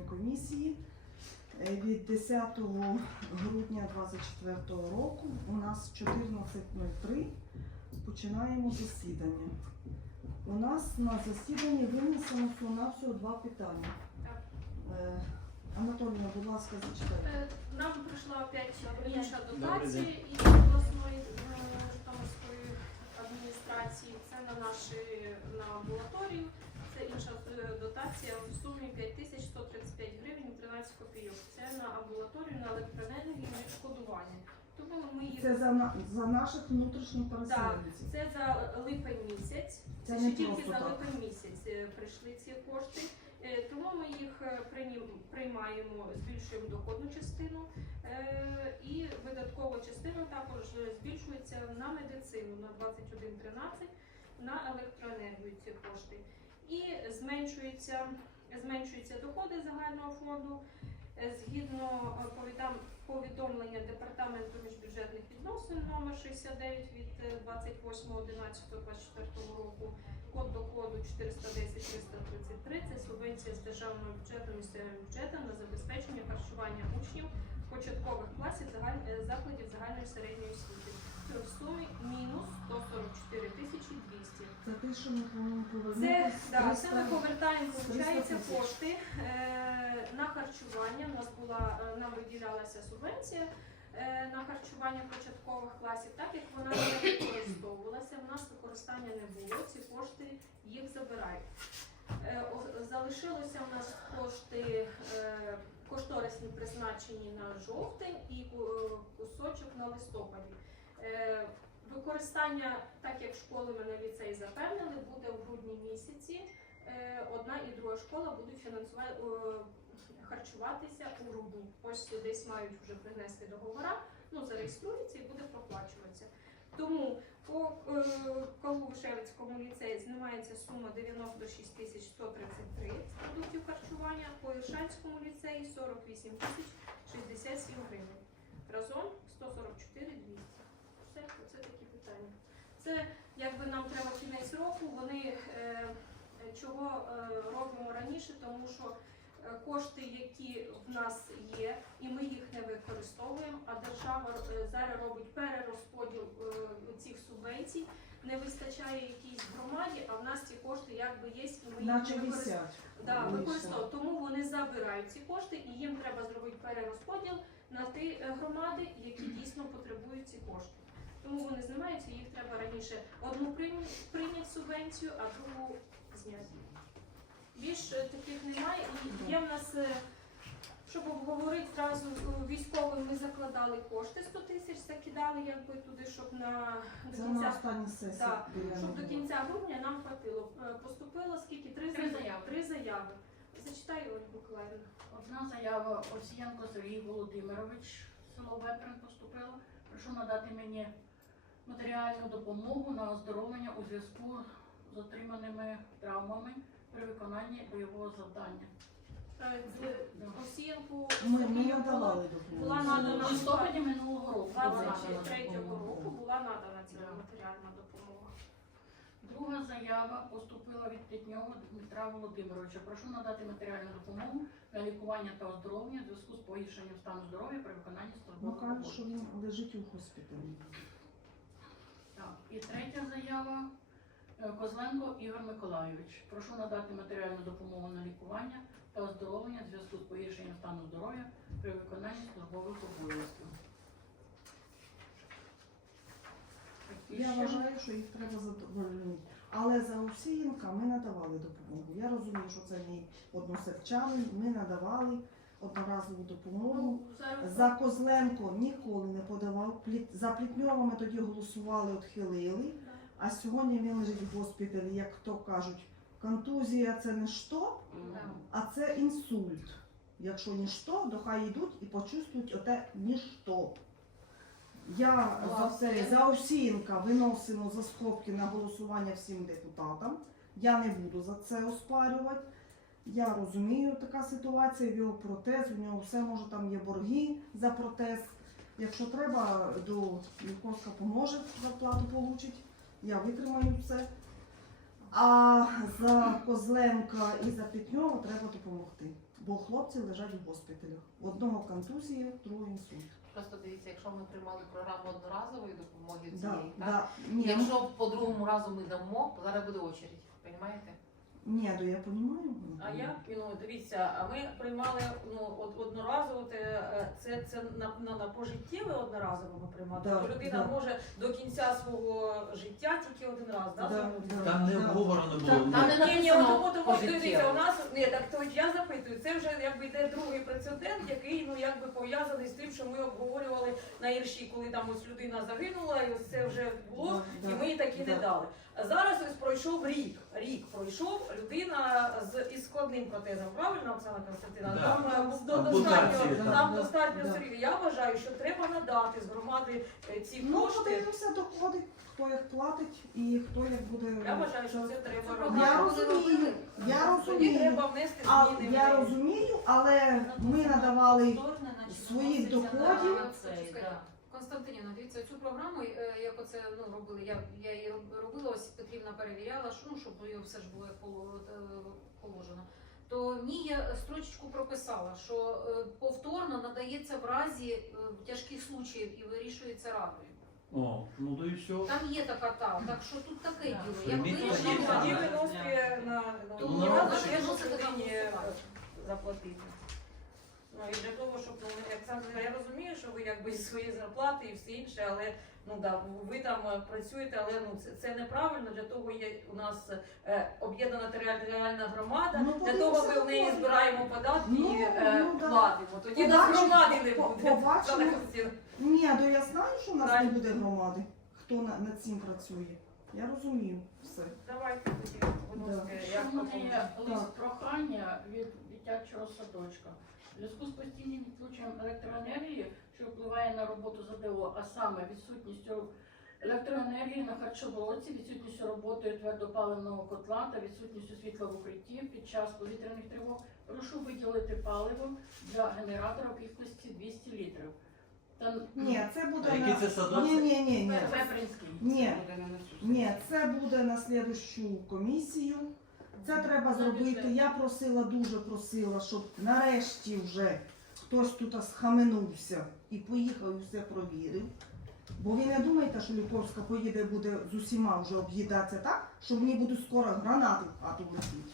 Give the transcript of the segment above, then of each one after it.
засіданні комісії е, від 10 грудня 2024 року. У нас 14.03. Починаємо засідання. У нас на засіданні винесено всього на всього два питання. Е, Анатоліна, будь ласка, зачитайте. Е, Нам прийшла опять інша дотація із обласної Житомирської адміністрації. Це на наші на амбулаторію. Це інша е, дотація в сумі 5135 гривень 13 копійок. Це на амбулаторію, на електроенергію і на відшкодування. Тому ми їх Це за, за наших внутрішніх переселенців. це за липень місяць. Це Це не ще тільки просто за так. липень місяць е, прийшли ці кошти. Е, Тому ми їх е, прийнім- приймаємо, збільшуємо доходну частину е, і видаткову частину також е, збільшується на медицину на 21,13, на електроенергію ці кошти. І зменшується, зменшуються доходи загального фонду. Е, Згідно е, повідомлення Департаменту міжбюджетних відносин номер 69 від е, 28.11.24 року, код доходу 410-333 це субвенція з державного бюджету місцевим бюджетом на забезпечення харчування учнів початкових класів е, закладів загальної середньої освіти. В сумі мінус 144 тисячі 200. Це те, що ми повертаємо, виходить, кошти е, на харчування. У нас була е, нам виділялася субвенція е, на харчування початкових класів, так як вона не використовувалася, в нас використання не було. Ці кошти їх забирають. Е, Залишилося у нас кошти е, кошторисні призначені на жовтень і кусочок на листопаді. Е, Використання, так як школи мене ліцей запевнили, буде в грудні місяці. Е, Одна і друга школа будуть фінансувати харчуватися у грудні. Ось десь мають вже принести договора, ну зареєструється і буде проплачуватися. Тому по е, Калу-Вишевицькому ліцеї знімається сума 96 тисяч 133 продуктів харчування, по Іршанському ліцеї 48 тисяч 67 гривень. Разом 144 200. Все, це такі питання. Це якби нам треба кінець року. Вони е, чого е, робимо раніше, тому що е, кошти, які в нас є, і ми їх не використовуємо, а держава зараз робить перерозподіл цих субвенцій. Не вистачає якійсь громаді, а в нас ці кошти якби є, і ми їх не використовуємо. Да, Вийшло. Тому вони забирають ці кошти, і їм треба зробити перерозподіл на ті громади, які дійсно потребують ці кошти. Тому вони знімаються, їх треба раніше одну прийняти, субвенцію, а другу зняти. Більш е, таких немає. І є в нас, е, щоб обговорити зразу е, військовим, ми закладали кошти 100 тисяч, закидали якби туди, щоб на до кінця сесії. Так, щоб до кінця грудня нам хватило. Е, Поступило скільки? Три, Три заяви. Три заяви. Зачитай, Ольга Миколаївна. Одна заява Овсієнко Сергій Володимирович, село Веприн поступило. Прошу надати мені матеріальну допомогу на оздоровлення у зв'язку з отриманими травмами при виконанні бойового завдання. Е, Ми, ми надавали була допомогу. надана У листопаді минулого року. 23 року була надана ця Да. матеріальна допомога. Друга заява поступила від Плітнього Дмитра Володимировича. Прошу надати матеріальну допомогу на лікування та оздоровлення в зв'язку з погіршенням стану здоров'я при виконанні Ну службових кажуть, що він лежить у госпіталі. Так, і третя заява е, Козленко Ігор Миколайович. Прошу надати матеріальну допомогу на лікування та оздоровлення в зв'язку з погіршенням стану здоров'я при виконанні службових обов'язків. Я вважаю, що їх треба задовольнити. Але за Овсієнка ми надавали допомогу. Я розумію, що це мій односельчанин. Ми надавали одноразову допомогу. Ну, За Козленко ніколи не подавав. За Плітньова ми тоді голосували, відхилили. А сьогодні він лежить в госпіталі, як то кажуть, контузія це не що, а це інсульт. Якщо ніщо, то хай йдуть і почувствують оте ніщо. Я за це за Овсієнка виносимо за скобки на голосування всім депутатам. Я не буду за це оспарювати. Я розумію, така ситуація, його протез, у нього все може там є борги за протез. Якщо треба, до Юрковська поможе зарплату получить. Я витримаю це. А за Козленка і за Пітньова треба допомогти. бо хлопці лежать в госпіталях. У одного контузія, другого інсульт. Просто дивіться, якщо ми приймали програму одноразової допомоги Да, цієї, так? да. Ні, Якщо по другому разу ми дамо, то зараз буде очередь. Розумієте? Ні, то я розумію. А я ну дивіться, а ми приймали ну от одноразово те, е, це, це на, на, на пожиттєве одноразово ми приймали. Да, Тобто людина да. може до кінця свого життя тільки один раз, да, Да, да. Там не обговорено було. Там не Ні, ні, от тому, тому дивіться, у нас ні, так то я запитую. Це вже якби йде другий прецедент, який ну якби пов'язаний з тим, що ми обговорювали на Ірші, коли там ось людина загинула, і ось це вже було, Да, і да, ми їй такі не дали. Зараз ось пройшов рік. Рік пройшов людина з із складним протезом. Правильно, Оксана Константина? Да. Там е, до- достатньо там да, достатньо да. серйозно. Я вважаю, що треба надати з громади е, ці Ну, кошти. подивимося доходи, хто як платить і хто як буде. Я вважаю, що це треба робити. Я розумію, я Тоді розумію. треба внести А зміни. я розумію, але ми надавали своїх доходів. Константиніна, дивіться, цю програму, е, як оце ну, робили, я, я її робила, ось Петрівна перевіряла, ну, щоб його все ж було е, положено. То в ній я строчечку прописала, що е, повторно надається в разі тяжких случаїв і вирішується радою. О, ну то і все. Там є така та, так що тут таке діло. Як вирішено Тоді Ага. тоді радою. виносить на Ну, ну, ну, треба ну, теж ну, це людині треба заплатити. Ну і для того, щоб ну Олександр, я розумію, що ви якби зі своєї зарплати і все інше, але ну да, ви там е, працюєте, але ну це, це неправильно. Для того є у нас е, об'єднана територіальна громада. Ну, Для того ми в неї збираємо податки Ну, і е, ну, да. платимо. Тоді нас громади не буде. побачимо. Ні, то я знаю, що у нас не буде громади, хто на- над цим працює. Я розумію все. Давайте тоді, будь ласка, як в мене є лист прохання від дитячого садочка. В зв'язку з постійним відключенням електроенергії, що впливає на роботу ЗДО, а саме відсутністю електроенергії на харчоблоці, відсутністю роботи твердопаливного котла та відсутністю світла в укритті під час повітряних тривог, прошу виділити паливо для генератора в кількості 200 літрів. Та Ні, це буде на... це садок? Ні, ні, ні, ні. Вепринський. Ні, ні, це буде на слідущу комісію. Це треба зробити. Я просила, дуже просила, щоб нарешті вже хтось тут схаменувся і поїхав і все провірив. Бо ви не думаєте, що Люковська поїде буде з усіма вже об'їдатися так, що мені будуть скоро гранати в хату летіти.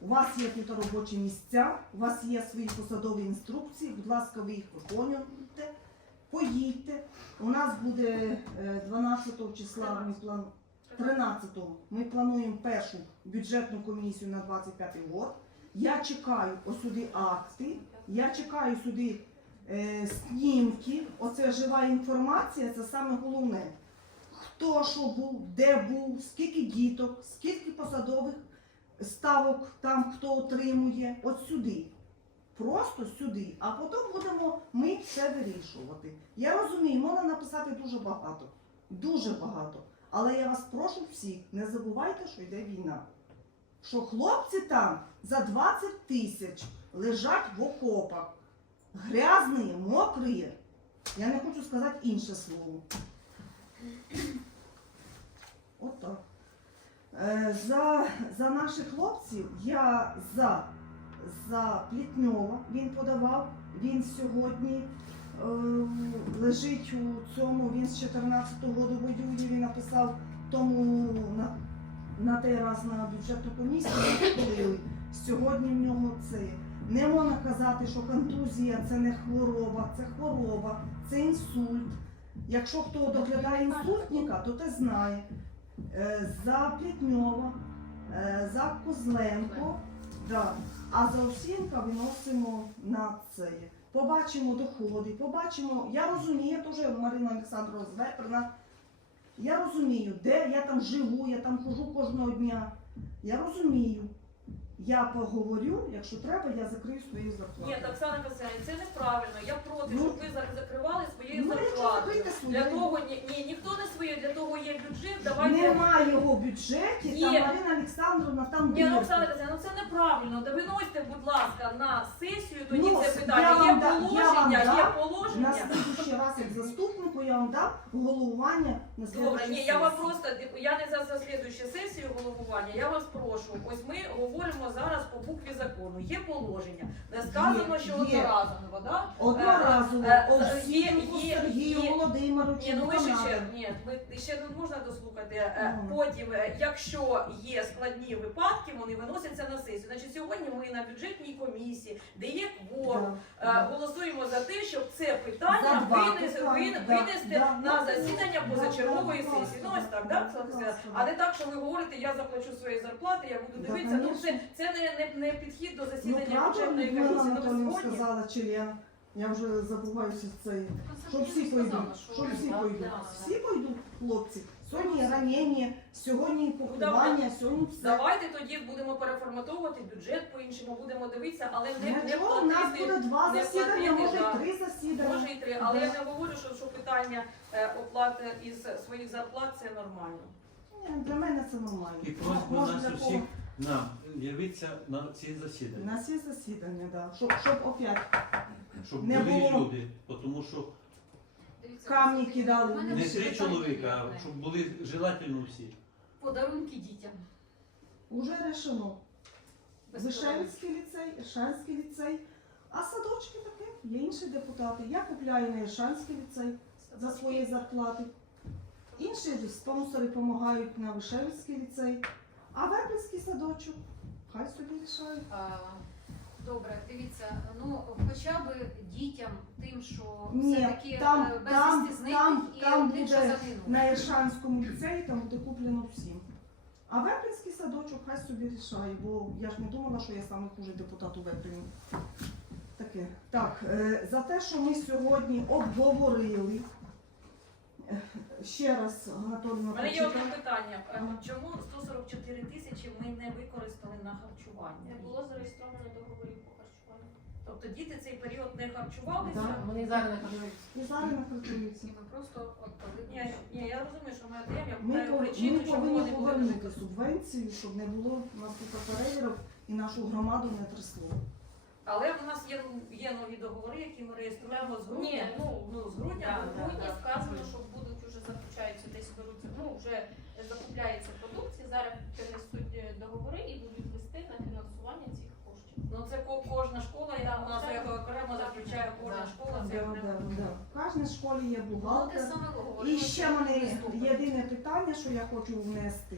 У вас є тут робочі місця, у вас є свої посадові інструкції, будь ласка, ви їх виконуєте, поїдьте. У нас буде е, 12 числа, ми план... 13-го ми плануємо першу бюджетну комісію на 25 год. Я чекаю сюди акти, я чекаю сюди е, снімки. Оце жива інформація, це саме головне. Хто що був, де був, скільки діток, скільки посадових ставок там хто отримує. От сюди. Просто сюди. А потім будемо ми все вирішувати. Я розумію, можна написати дуже багато. Дуже багато. Але я вас прошу всіх, не забувайте, що йде війна. Що хлопці там за 20 тисяч лежать в окопах. Грязні, мокрі. Я не хочу сказати інше слово. Отак. Е, за, за наших хлопців я за, за Плітньова він подавав. Він сьогодні лежить у цьому, він з 14-го року воює, він написав тому на, на той раз на бюджетну комісію. Сьогодні в нього це. Не можна казати, що контузія це не хвороба, це хвороба, це інсульт. Якщо хто доглядає інсультника, то те знає. Е, За Плітньова, е, за Козленко, да. а за Овсінка виносимо на це. Побачимо доходи, побачимо. Я розумію, я теж Марина Олександрова Зверна. Я розумію, де я там живу, я там хожу кожного дня. Я розумію. Я поговорю, якщо треба, я закрию свою зарплату. Ні, так, Оксана Костянтинівна, це неправильно. Я проти, Ну, щоб ви зак- закривали свої Ну, якщо свою. Для того ні, ні, ніхто не своє, для того є бюджет. Давайте Немає його в бюджеті, там Є. Марина Олександровна там Ні, ну. Оксана Костянтинівна, ну це неправильно. Да виносьте, будь ласка, на сесію тоді Ну, це я питання. вам Є да- я вам положення, є дам положення. На слідчий раз як заступнику я вам дам головування на Добре, слідчій ні, я вам сесії. просто я не за, за слідуючу сесію головування. Я вас прошу. Ось ми говоримо зараз по букві закону. Є положення, де сказано, що одноразово, да? Одноразово, Е, е, є- Сергію Володимировичу Ні, ну ви ще, ще ні, ви ще не можна дослухати. Е. Потім, е, якщо є складні випадки, вони виносяться на сесію. Значить, сьогодні ми на бюджетній комісії, де є кворум, Да. е, голосуємо за те, щоб це питання два винести, питання, вин- да, винести да. на засідання Да, позачергової да, сесії. Ну ось так, да? да. А не так, що ви говорите, я заплачу свої зарплати, я буду Да, дивитися. Ну це, конечно. Це не, не, не підхід до Ну, засідання правда, бюджетної Людмила комісії. Ну, ви Анатоліївна згодні? сказала, член. Я вже забуваюся цей. Щоб всі пойдуть, що- щоб всі пойдуть. Всі пойдуть, хлопці. Сьогодні ранення, сьогодні поховання, сьогодні все. Давайте тоді будемо переформатовувати бюджет по-іншому, будемо дивитися, але не, не у нас платити. буде два не засідання, платити, може да. й три засідання. Може і три, але я не говорю, що, що питання е, оплати із своїх зарплат це нормально. Ні, Для мене це нормально. І просьба Може, нас для усіх кого- нам явитися на ці засідання, На всі засідання, да. Щоб, щоб опять щоб Не були було. люди, тому що Дивіться, Камні кидали. мене не три питання чоловіка, а одне. щоб були желательно всі. Подарунки дітям. уже решено. Вишевицький ліцей, Іршанський ліцей, а садочки таке, є інші депутати. Я купляю на Іршанський ліцей за свої зарплати. Інші спонсори допомагають на Вишевицький ліцей, а Вербицький садочок, хай собі рішають. Добре, дивіться, ну хоча б дітям, тим, що Ні, все-таки там- е, там- безвісти зниклих там- і там один, що буде загинув. На Іршанському ліцеї там буде куплено всім. А Вепринський садочок хай собі рішає, бо я ж не думала, що я саме хуже депутат у Веприні. Таке. Так, е, за те, що ми сьогодні обговорили. Ще раз, Анатолій У мене є одне питання. Е. Чому 144 тисячі ми не використали на харчування? Не було зареєстровано договорів по харчуванню. Тобто діти цей період не харчувалися? Да. Вони зараз не кажуть. І зараз не харчуються. Ми просто. Ні, ні, я розумію, що ми даємо, я Ми, причину, ми чому повинні повернути субвенцію, щоб не було у нас тут перевірок і нашу громаду не трясло. Але в нас є, є нові договори, які ми реєструємо з грудня. Ні, ну, ну з грудня. В грудні сказано, що будуть уже заключаються десь беруться, ну вже закупляється продукція, зараз принесуть е, договори і будуть вести на фінансування цих коштів. Ну це ко- кожна школа, яка у нас як окремо заключає кожна Да. школа. Це Да, окремо. да, да. В кожній школі є Ну, бухгалтер. саме говорили. І ще в мене є єдине питання, що я хочу внести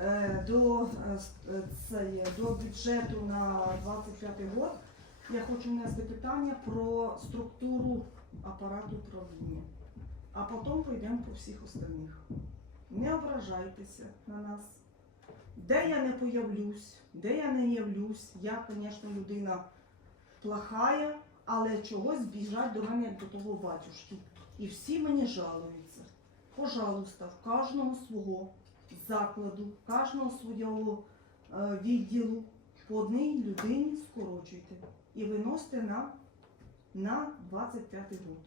е, до, е, с- е, це є, до бюджету на 25 год. Я хочу внести питання про структуру апарату управління. А потім пройдемо по всіх остальних. Не ображайтеся на нас. Де я не появлюсь, де я не явлюсь, я, звісно, людина плохая, але чогось біжать до мене як до того батюшки. І всі мені жалуються. Пожалуйста, в кожного свого закладу, в кожного свого е, відділу по одній людині скорочуйте і виносите на, на 25 год.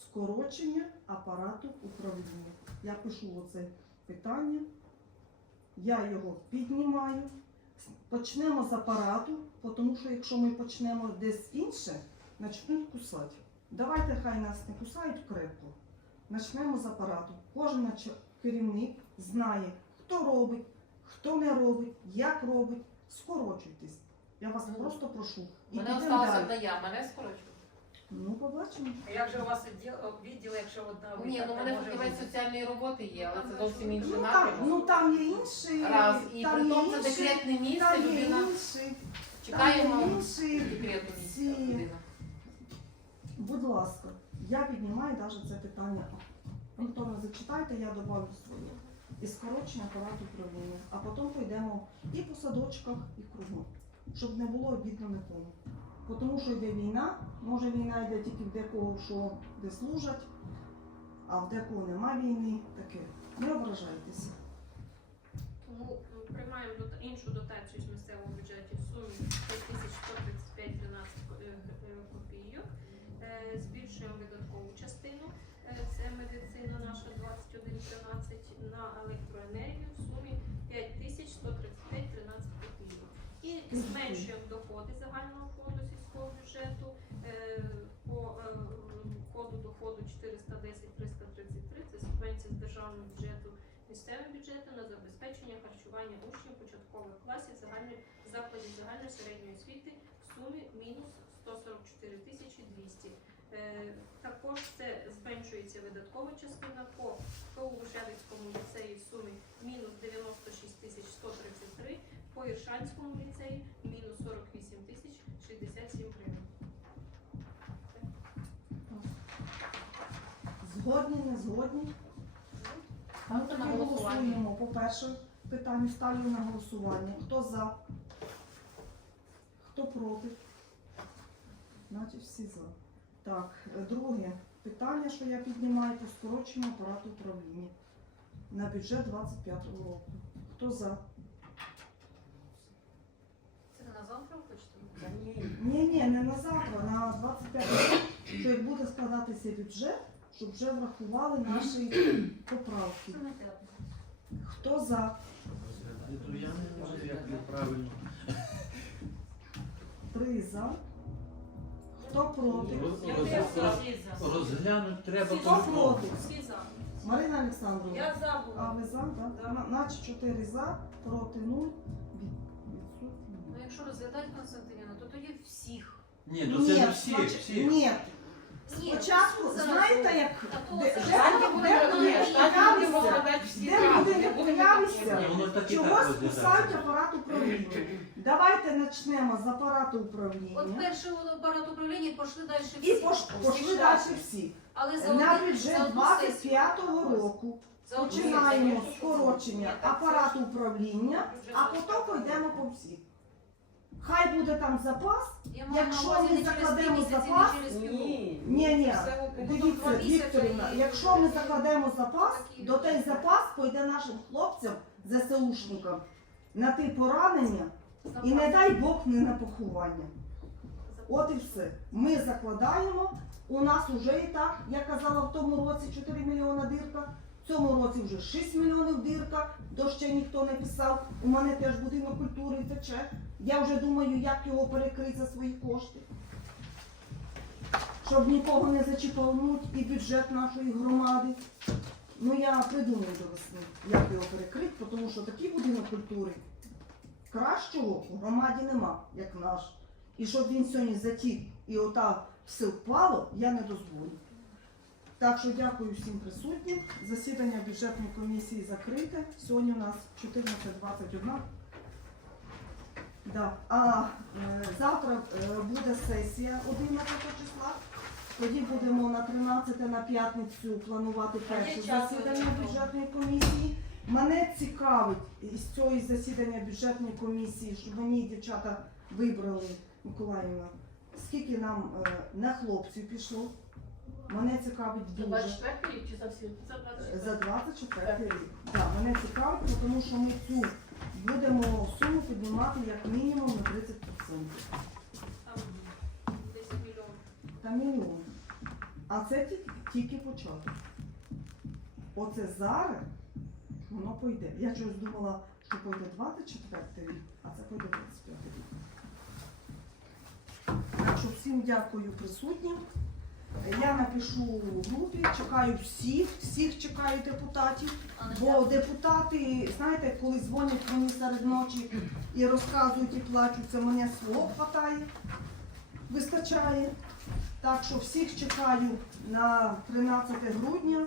Скорочення апарату управління. Я пишу оце питання, я його піднімаю. Почнемо з апарату, тому що якщо ми почнемо десь інше, почнуть кусати. Давайте хай нас не кусають крепко. Почнемо з апарату. Кожен керівник знає, хто робить, хто не робить, як робить. Скорочуйтесь. Я вас Ну, просто прошу. І Мене підемо осталася далі. одна я, мене скорочують. Ну, побачимо. А Як же у вас відділ, відділ якщо одна Ні, ну мене фахівець соціальної роботи є, але це зовсім інший Ну там, напрямок. ну там є інші. Раз, і там при тому це декретне місце, Там є людина інші. чекаємо Там є інші. декрету ці- людина. Будь ласка, я піднімаю навіть це питання. Антона, зачитайте, я добавлю своє. І скорочення апарату управління. А потім пойдемо і по садочках, і кругом, щоб не було обідно нікому. Тому що йде війна, може війна йде тільки в декого, що де служать, а в декого нема війни, таке. Не ображайтеся. Тому приймаємо іншу дотацію з місцевого бюджету в сумі 5135 13 копійок. Е, Збільшуємо видаткову частину. Е, Це медицина наша 2113 на електроенергію зменшуємо доходи загального фонду сільського бюджету е, по е, коду доходу 400 державного бюджету місцевого бюджету на забезпечення харчування учнів початкових класів загальної закладів загальної середньої освіти в сумі мінус 144 тисячі 200. Е, Також це зменшується видаткова частина по КУ ліцеї в сумі мінус 96 тисяч 133, по Іршанському ліцеї мінус 48 тисяч 67 гривень. Згодні, не згодні? На тоді голосуємо. По перше питанню ставлю на голосування. Хто за? Хто проти? Значить, всі за. Так, друге питання, що я піднімаю по скороченню апарату управління на бюджет 25 року. Хто за? Це не на завтра ви хочете? Ні, ні, не на завтра, на 25 рік, що як буде складатися бюджет, щоб вже врахували наші поправки. Хто за? Я не як. Три за. Хто проти? Я теж за. Розглянути треба Хто по-любому. проти? Всі за. Марина Олександровна. Я за А ви за, так? Да. На- Наче 4 за, проти 0. Ну, якщо розглядати Константиніна, то всіх. Ні, то це не всі, споч- всі. Ні, Ні, спочатку, зараз знаєте, як А то де, це де, де, так буде буде, буде не появися, Ні, воно так і так чогось розглядається. апарат управління. Давайте почнемо з апарату От управління. перший апарат управління пішли далі всі. І пош- пошли далі всі. Але за На один- за бюджет одну сесію. 25-го року За одну починаємо скорочення апарату управління, а потім пойдемо по всіх. Хай буде там запас. Я Якщо ми закладемо запас, не. Ні, ні, дивіться, Вікторівна, якщо ми закладемо запас, то той запас пойде нашим хлопцям, ЗСУшникам, на ті поранення, і не дай Бог не на поховання. От і все. Ми закладаємо. У нас вже і так, я казала, в тому році 4 мільйона дирка, цьому році вже 6 мільйонів дирка, то ще ніхто не писав. У мене теж будинок культури тече. Я вже думаю, як його перекрити за свої кошти. Щоб нікого не зачіпалнуть і бюджет нашої громади. Ну я придумаю до весни, як його перекрити, тому що такий будинок культури кращого в громаді нема, як наш. І щоб він сьогодні затік і ота все впало, я не дозволю. Так що дякую всім присутнім. Засідання бюджетної комісії закрите. Сьогодні у нас 14.21. Да. А е, завтра е, буде сесія 11 числа. Тоді будемо на 13 на п'ятницю планувати перше засідання бюджетної комісії. Мене цікавить із цього засідання бюджетної комісії, щоб мені дівчата вибрали Миколаївна, скільки нам е, на хлопців пішло. Мене цікавить дуже. 24 рік чи за всі? За 24. 24 рік. Да, мене цікавить, тому що ми цю будемо суму піднімати як мінімум на 30%. Там 10 мільйонів. Та мільйон. А це тільки, тільки початок. Оце зараз воно пойде. Я чогось думала, що пойде 24 рік, а це пойде 25 рік. Так що всім дякую присутнім. Я напишу в групі, чекаю всіх, всіх чекаю депутатів. Бо депутати, знаєте, коли дзвонять мені серед ночі і розказують і плачуть, це мене свого хватає, вистачає. Так що всіх чекаю на 13 грудня